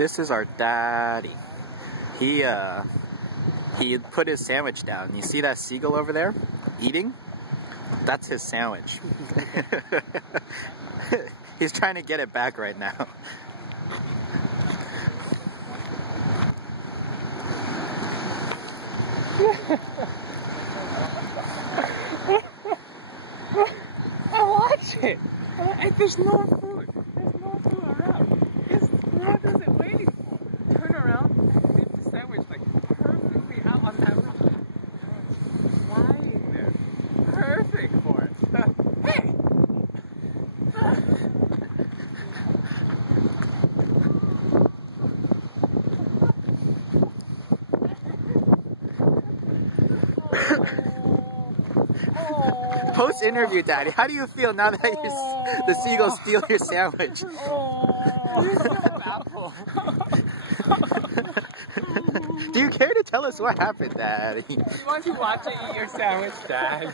This is our daddy. He put his sandwich down. You see that seagull over there eating? That's his sandwich. He's trying to get it back right now. I watch it. There's no food. There's no food around. What is it waiting for? Turn around and dip the sandwich like perfectly out on that road. It's lying there. Perfect for it. Hey! Post-interview, Daddy, how do you feel now that the seagulls steal your sandwich? Do you care to tell us what happened, Daddy? You want to watch it eat your sandwich, Dad?